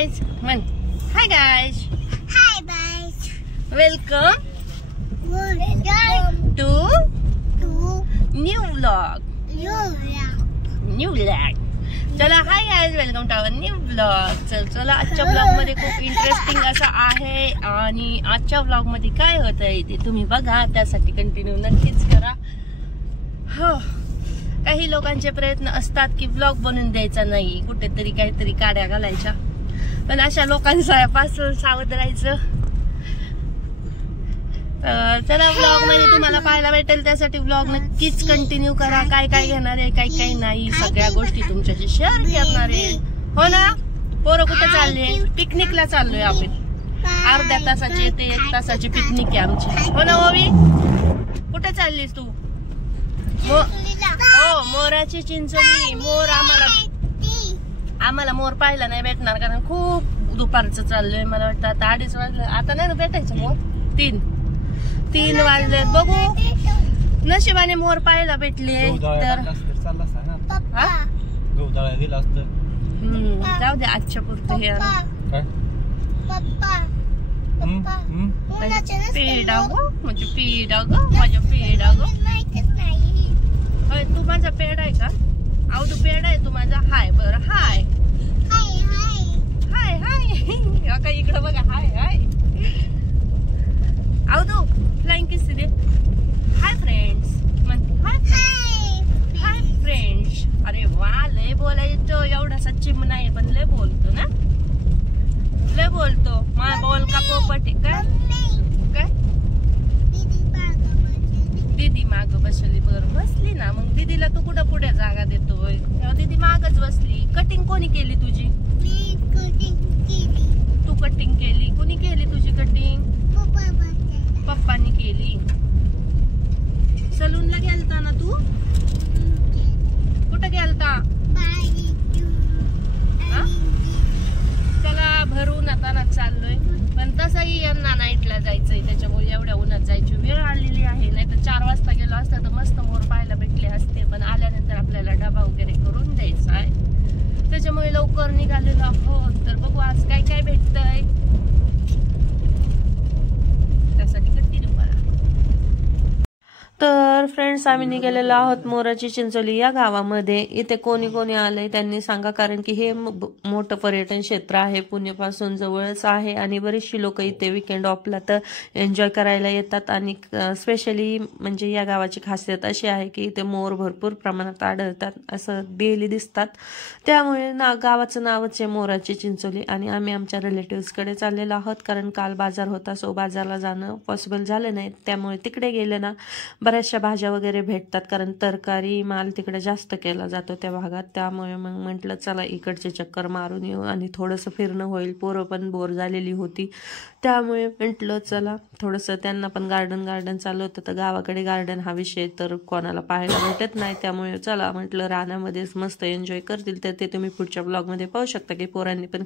guys. Hi guys. Hi guys. Welcome to new vlog. चला hi guys, welcome to our new vlog. चला आजच्या vlog मध्ये खूप interesting असं आहे आणि आजच्या व्लॉग मध्ये काय होतंय ते तुम्ही बघा, त्यासाठी कंटिन्यू नक्कीच करा. हो, काही लोकांचे प्रयत्न असतात की व्लॉग बनवून द्यायचा नाही, कुठेतरी काहीतरी काड्या घालायच्या, पण अशा लोकांपासून सावध राहायचं. चला व्लॉग मध्ये तुम्हाला पाहायला भेटेल, त्यासाठी व्लॉग नक्कीच कंटिन्यू करा. काय काय घेणार आहे, काय काय नाही, सगळ्या गोष्टी तुमच्याशी शेअर करणार आहे. हो ना पोरं, कुठे चालले? पिकनिकला चाललोय आपण. अर्ध्या तासाची ते 1 तासाची पिकनिक आहे आमची. हो ना ओवी, कुठे चाललीस तू? हो, मोराची चिंचोली. मोर आम्हाला मोर पाहायला नाही भेटणार, कारण खूप दुपारचं चाललोय. मला वाटतं आता 2:30 वाजले. आता नाही ना भेटायचं मोर. 3 वाजले. बघू, नशिबाने मोर पाहायला भेटले तर जाऊ दे आजच्या पुरतं. हे पेडा गो, म्हणजे पेडा ग, माझ्या पेडा ग. तू माझा पेडा आहे का? आऊ तू पेडा आहे तू माझा. हाय बरं, हाय हाय हाय का इकडं बघा. हाय हाय आऊ तू फ्लाइंग किस दे. Hi friends hi friends. अरे वा, लय बोलायचं. एवढासा चिम नाही पण लय बोलतो ना, लय बोलतो. मा बोल का पोपट आहे काय? दीदी माग बसली. बरं बसली ना, मग दीदीला तू कुठं पुढे जागा देतोय? दीदी मागच बसली. कटिंग कोणी केली तुझी? तू कटिंग केली? कोणी केली तुझी कटिंग? पप्पानी केली. सलूनला गेलता ना तू? कुठं गेलता? चला भरून आता चाललोय, पण तसंही यांना नाईटला जायचंय, त्याच्यामुळे एवढ्या उन्हात जायची वेळ आलेली आहे. नाही तर 4 वाजता गेलो असतं तर मस्त मोर पाहायला भेटले असते, पण आल्यानंतर आपल्याला डबा वगैरे करून द्यायचा आहे, त्याच्यामुळे लवकर निघालेलो आहोत. तर बघू आज काय काय भेटतंय, त्यासाठी कंटिन्यू करा. तर फ्रेंड्स, आम्ही निघालेलो आहोत मोराची चिंचोली या गावामध्ये. इथे कोणी कोणी आलंय त्यांनी सांगा, कारण की हे मोठं पर्यटन क्षेत्र आहे, पुण्यापासून जवळच आहे आणि बरीचशी लोक इथे विकेंड ऑफला तर एन्जॉय करायला येतात. आणि स्पेशली म्हणजे या गावाची खासियत अशी आहे की इथे मोर भरपूर प्रमाणात आढळतात, असं डेली दिसतात. त्यामुळे गावाचं नावच आहे मोराची चिंचोली. आणि आम्ही आमच्या रिलेटिव्सकडे चाललेलो आहोत, कारण काल बाजार होता, सो बाजारला जाणं पॉसिबल झालं नाही. त्यामुळे तिकडे गेले ना बऱ्याचशा भाज्या वगैरे भेटतात, कारण तरकारी माल तिकडे जास्त केला जातो त्या भागात. त्यामुळे मग म्हटलं चला इकडचे चक्कर मारून येऊ आणि थोडंसं फिरणं होईल. पोरं पण बोर झालेली होती, त्यामुळे म्हटलं चला थोडंसं. त्यांना पण गार्डन चालू होतं, तर गावाकडे गार्डन हा विषय तर कोणाला पाहायला भेटत नाही, त्यामुळे चला म्हटलं रानामध्येच मस्त एन्जॉय करतील. तर ते तुम्ही पुढच्या ब्लॉगमध्ये पाहू शकता की पोरांनी पण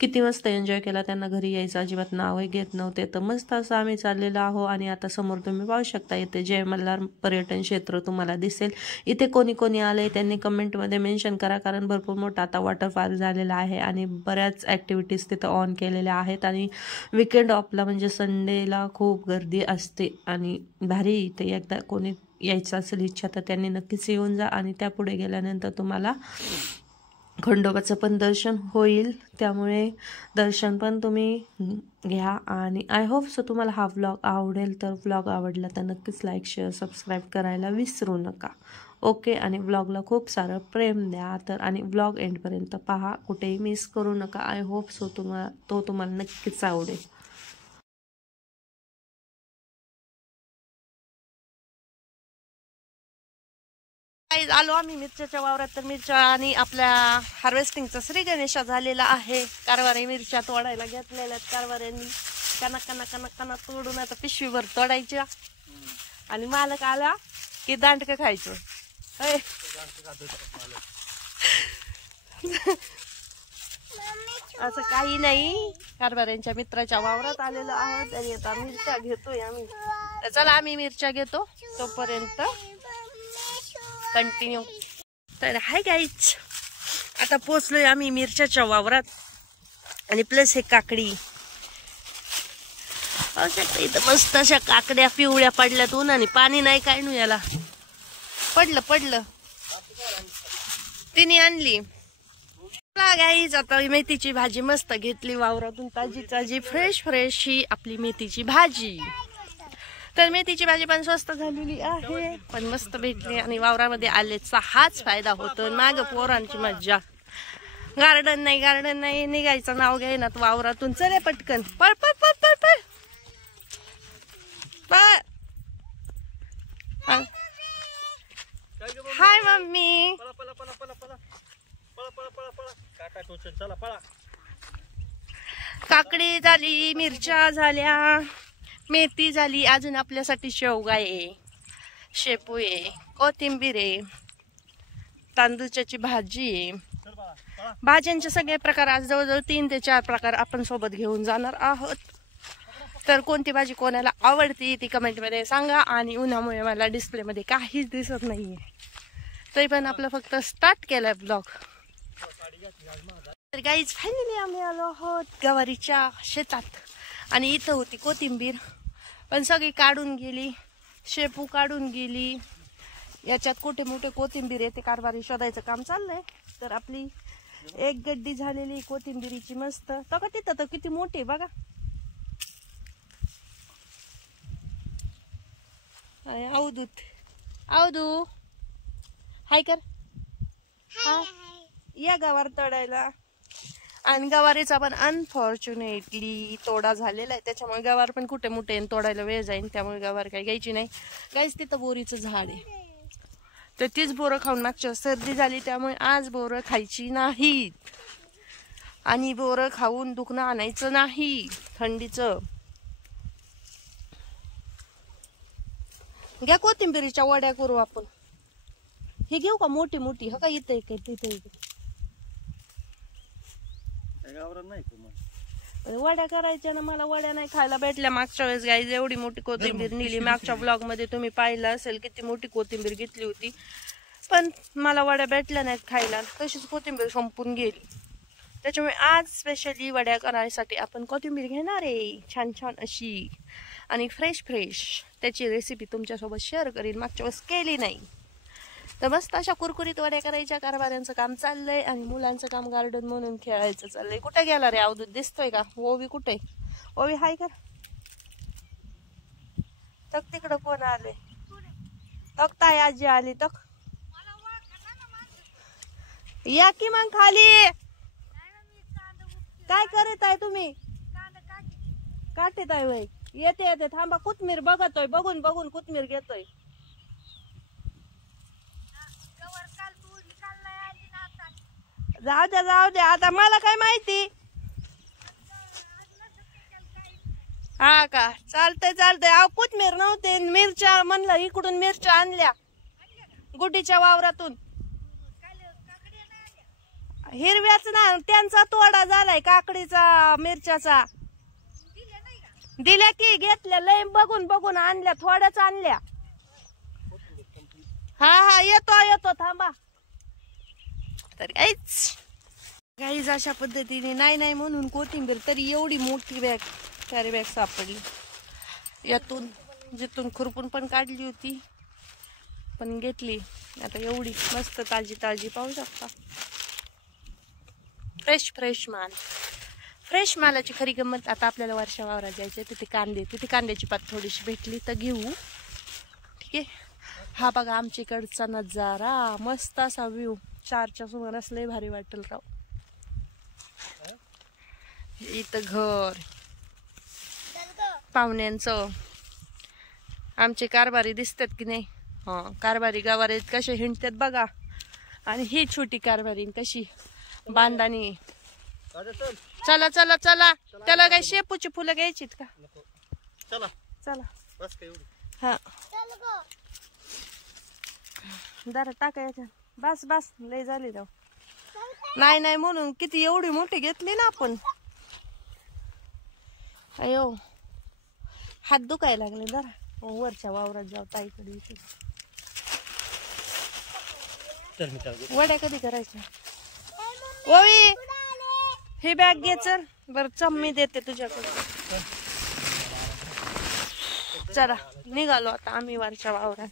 किती मस्त एन्जॉय केला. त्यांना घरी यायचं अजिबात नावही घेत नव्हते. तर मस्त असं आम्ही चाललेलो आहो. आणि आता समोर तुम्ही पाहू शकता इथे जय मल्हार पर्यटन क्षेत्र तुम्हाला दिसेल. इथे कोणी कोणी आलंय त्यांनी कमेंटमध्ये मेन्शन करा, कारण भरपूर मोठा आता वॉटर पार्क झालेला आहे आणि बऱ्याच ॲक्टिव्हिटीज तिथं ऑन केलेल्या आहेत. आणि विकेंड ऑफला म्हणजे संडेला खूप गर्दी असते आणि भारी. इथे एकदा कोणी यायचं असेल इच्छा तर त्यांनी नक्कीच येऊन जा. आणि त्यापुढे गेल्यानंतर तुम्हाला खंडोबाचं पण दर्शन होईल, त्यामुळे दर्शन पण तुम्ही घ्या. आणि आय होप सो तुम्हाला हा व्लॉग आवडेल. तर व्लॉग आवडला तर नक्कीच लाईक शेअर सबस्क्राईब करायला विसरू नका. ओके, आणि व्लॉगला खूप सारं प्रेम द्या. तर आणि व्लॉग एंडपर्यंत पहा, कुठेही मिस करू नका. आय होप सो तुम्हाला नक्कीच आवडेल. आलो आम्ही मिरच्याच्या वावरात. तर मिरच्या आणि आपल्या हार्वेस्टिंगचा श्री गणेशा झालेला आहे. कारवारी मिरच्या तोडायला घेतलेल्या कारवाऱ्यांनी. कना तोडून आता पिशवीभर तोडायच्या आणि मालक आला की दांडकं खायचं. असं काही नाही, कारभाऱ्यांच्या मित्राच्या वावरात आलेलो आहोत आणि आता मिरच्या घेतोय आम्ही. चला आम्ही मिरच्या घेतो तोपर्यंत कंटिन्यू. तर हाय गाईज, आता पोचलोय आम्ही मिरच्याच्या वावरात. आणि प्लस हे काकडी इथं मस्त अशा काकड्या पिवळ्या पडल्यात उन्हाने. पाणी नाही काय नाही याला. पडलं तिने आणली. गाईज आता मेथीची भाजी मस्त घेतली वावरातून, ताजी ताजी फ्रेश फ्रेश ही आपली मेथीची भाजी. तर मेथीची भाजी पण स्वस्त झालेली आहे, पण मस्त भेटली. आणि वावरामध्ये आलेचा हाच फायदा होतो. माग पोरांची मज्जा. गार्डन नाही निघायचं नाव घेईनात वावरातून. चले पटकन पळ पळ पळ पळ पळ पळ. हाय मम्मी. काकडी झाली, मिरच्या झाल्या, मेथी झाली. अजून आपल्यासाठी शेवगा आहे, शेपू आहे, कोथिंबीर आहे, तांदूळची भाजी आहे. भाज्यांचे सगळे प्रकार आज जवळजवळ 3 ते 4 प्रकार आपण सोबत घेऊन जाणार आहोत. तर कोणती भाजी कोणाला आवडती ती कमेंटमध्ये सांगा. आणि उन्हामुळे मला डिस्प्लेमध्ये काहीच दिसत नाहीये, तरी पण आपलं फक्त स्टार्ट केलाय ब्लॉग. तर गाईज फायनली आम्ही आलो आहोत गवारीच्या शेतात. आणि इथं होती कोथिंबीर, पण सगळी काढून गेली. शेपू काढून गेली. याच्यात कुठे मोठे कोथिंबीर येते कारभारी शोधायचं काम चाललंय. तर आपली एक गड्डी झालेली कोथिंबीरीची मस्त. तर तिथं तर किती मोठी बघा. अवधू हाय कर. हा या गवार तोडायला. आणि गवारीचा पण अनफॉर्च्युनेटली तोडा झालेला आहे, त्याच्यामुळे गवार पण कुठे मोठे तोडायला वेळ जाईल, त्यामुळे गवार काही घ्यायची नाही. काहीच तिथं बोरीचं झाड आहे, तर तीच बोरं खाऊन मागच्या सर्दी झाली, त्यामुळे आज बोरं खायची नाहीत. आणि बोरं खाऊन दुखणं आणायचं नाही थंडीचं. घ्या कोथिंबीरीच्या वड्या करू आपण. हे घेऊ का मोठी मोठी? हा का इथे तिथे वड्या करायच्या ना. मला वड्या नाही खायला भेटल्या मागच्या वेळेस गाईज. एवढी मोठी कोथिंबीर नेली. मागच्या ब्लॉग मध्ये तुम्ही पाहिलं असेल किती मोठी कोथिंबीर घेतली होती, पण मला वड्या भेटल्या नाहीत खायला. तशीच कोथिंबीर संपून गेली. त्याच्यामुळे आज स्पेशली वड्या करायसाठी आपण कोथिंबीर घेणार आहे, छान छान अशी आणि फ्रेश फ्रेश. त्याची रेसिपी तुमच्यासोबत शेअर करीन, मागच्या वेळेस केली नाही. तर मस्त अशा कुरकुरीत वड्या करायच्या कारभाऱ्यांचं काम चाललंय. आणि मुलांचं काम गार्डन म्हणून खेळायचं चाललंय. कुठे गेला रे अवधूत? दिसतोय का? ओवी कुठे? ओवी हाय कर. तक तिकडं कोण आले? तक ताई आजी आली. तक या की मग खाली. काय करत आहे तुम्ही? काटेत आहे वय. येते येते थांबा. कोथमीर बघतोय, बघून बघून कोथमीर घेतोय. जाऊ द्या आता मला काय माहिती. हा का? चालतंय. अहो कोथमीर नव्हते, मिरच्या म्हणलं इकडून मिरच्या आणल्या गुड्डीच्या वावरातून. हिरव्याच ना, त्यांचा तोडा झालाय काकडीचा मिरच्याचा. दिल्या की घेतल्या, लय बघून बघून आणल्या, थोड्याच आणल्या. हा येतो थांबा. तर गाईज अशा पद्धतीने नाही म्हणून कोथिंबीर तरी एवढी मोठी बॅग, कॅरी बॅग सापडली. यातून जिथून खुरपून पण काढली होती, पण घेतली. आता एवढी मस्त ताजी ताजी पाहू शकता. फ्रेश माल. फ्रेश मालाची खरी गंमत. आता आपल्याला वर्षा वावरात जायचं, तिथे कांद्याची पात थोडीशी भेटली तर घेऊ. ठीक आहे. हा बघा आमच्याकडचा नजारा, मस्त असा व्ह्यू. 4च्या सुमारास लय भारी वाटेल राव. इथं घर पाहुण्यांचं. आमचे कारभारी दिसतात की नाही? हा, कारभारी गावारीत कसे हिंडतात बघा. आणि ही छोटी कारभारी कशी बांधानी. चला त्याला काय शेपूची फुलं घ्यायचीत का? चला हा जरा टाकायच्या. बस लय झाली राव. नाही म्हणून किती एवढी मोठी घेतली ना आपण. अयो हात दुखायला लागले. जरा वरच्या वावरात जाऊ ताईकडे. वड्या कधी करायच्या? ओवी ही बॅग घे चल. बर चम्मी देते तुझ्याकडे. चला निघालो आता आम्ही वरच्या वावरात.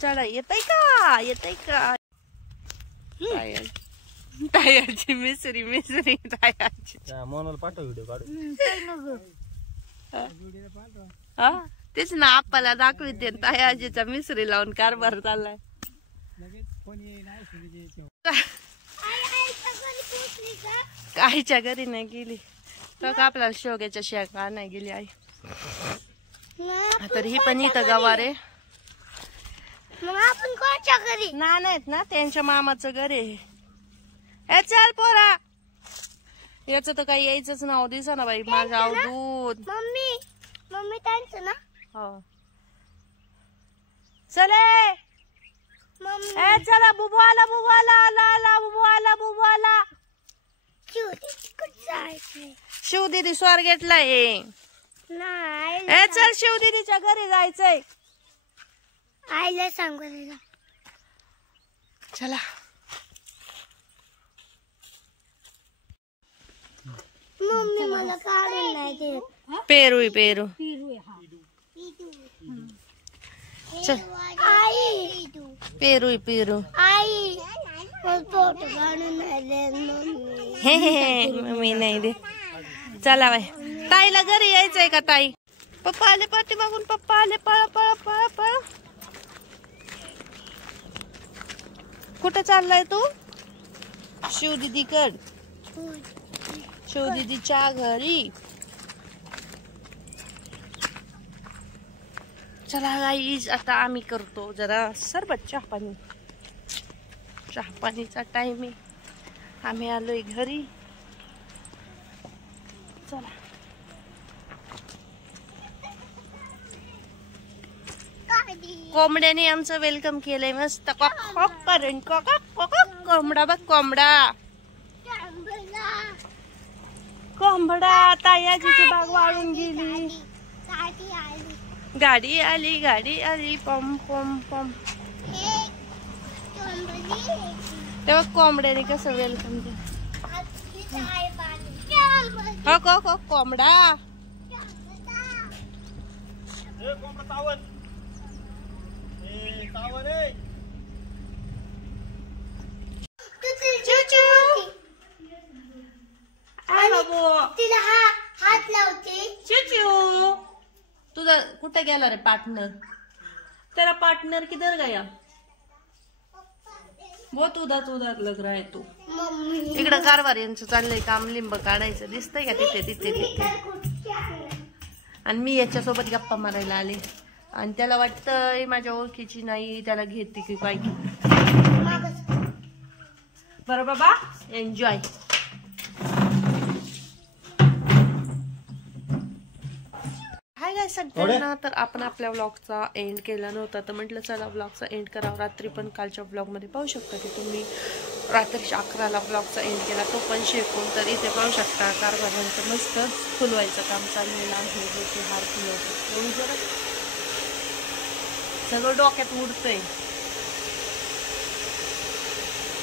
चला येतय का टायरची मिसरी टायरची. मोनाला पाठव व्हिडिओ काढू. तेच ना आप्पाला दाखविते तायाजीचा मिसरी लावून कारभार चाललाय. आईच्या घरी नाही गेली तर आपल्याला शेवग्याच्या शेंगा नाही गेली आई. तर ही पण इथं गवार आहे. मग आपण कोणच्या घरी नाहीत ना त्यांच्या मामाचं घर आहे. ए चल पोरा याच तर काही यायचंच नाव दिसा ना बाई माझ्या अवधूत. मम्मी त्यांचं ना. हो चले ए चला बुबू आला शिव दीदी स्वारगेटला आहे. ए चल शिव दीदीच्या घरी जायचंय. आईला सांगू चला मम्मी मला काढून नाही देत. पेरू चल पेरू आई मला फोटो काढून नाही देत मम्मी. मम्मी नाही दे. चला बाय ताईला घरी यायचंय का ताई. पप्पा आले पाठी मागून पप्पा आले. पळ कुठं चाललाय तू. शिवदीदीकड शिवदीदीच्या घरी. चला गाईज आता आम्ही करतो जरा सरबत चहा पाणीचा टाइम आहे. आम्ही आलोय घरी. चला कोंबड्याने आमचं वेलकम केलंय मस्त. कोंबडा बघ कोंबडा तायाजीची बाग वाळून गेली. गाडी आली पम पम पम. तेव्हा कोंबड्याने कसं वेलकम केलं. हो कोंबडा तिला हात लावते. तुझा कुठे गेला रे पार्टनर. तेरा पार्टनर किधर गया. बहुत उदास लग रहा है तू. इकडं कारभार यांचं चाललंय काम. लिंब काढायचं दिसतंय का तिथे. आणि मी याच्यासोबत गप्पा मारायला आले. आणि त्याला वाटतंय माझ्या ओळखीची नाही त्याला घेते की काय. बरं बाबा एन्जॉय. हाय गाय सगळ्यांना. तर आपण आपल्या व्लॉगचा एंड केला नव्हता तर म्हटलं चला व्लॉगचा एंड करावा. रात्री पण कालच्या व्लॉगमध्ये पाहू शकता की तुम्ही रात्री 11ला व्लॉगचा एंड केला तो पण शेकून. तर इथे पाहू शकता कारभारांचं मस्त फुलवायचं काम चाललेलं आहे. जे हार फुलवतो जरा सगळं डोक्यात उडतंय.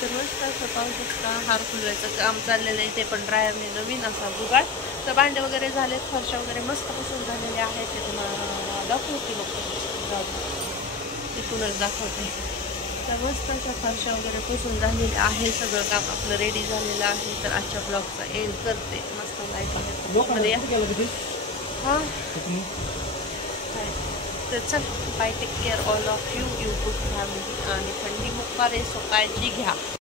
तर मस्त असं पाहू शकता हार फुलवायचं काम चाललेलं आहे. ते पण ड्रायरने नवीन असा जुगाड. तर भांडे वगैरे झालेत. फरशा वगैरे मस्त पसंत झालेले आहेत. ते तुम्हाला दाखवते तिथूनच दाखवते. तर मस्त अशा फरशा वगैरे पुसून झालेले आहे. सगळं काम आपलं रेडी झालेलं आहे. तर आजच्या ब्लॉगचा एंड करते. मस्त लाईट हा तर चल bye. Take care all of you. Good family. आणि थंडी मुक्का रे सो काळजी घ्या.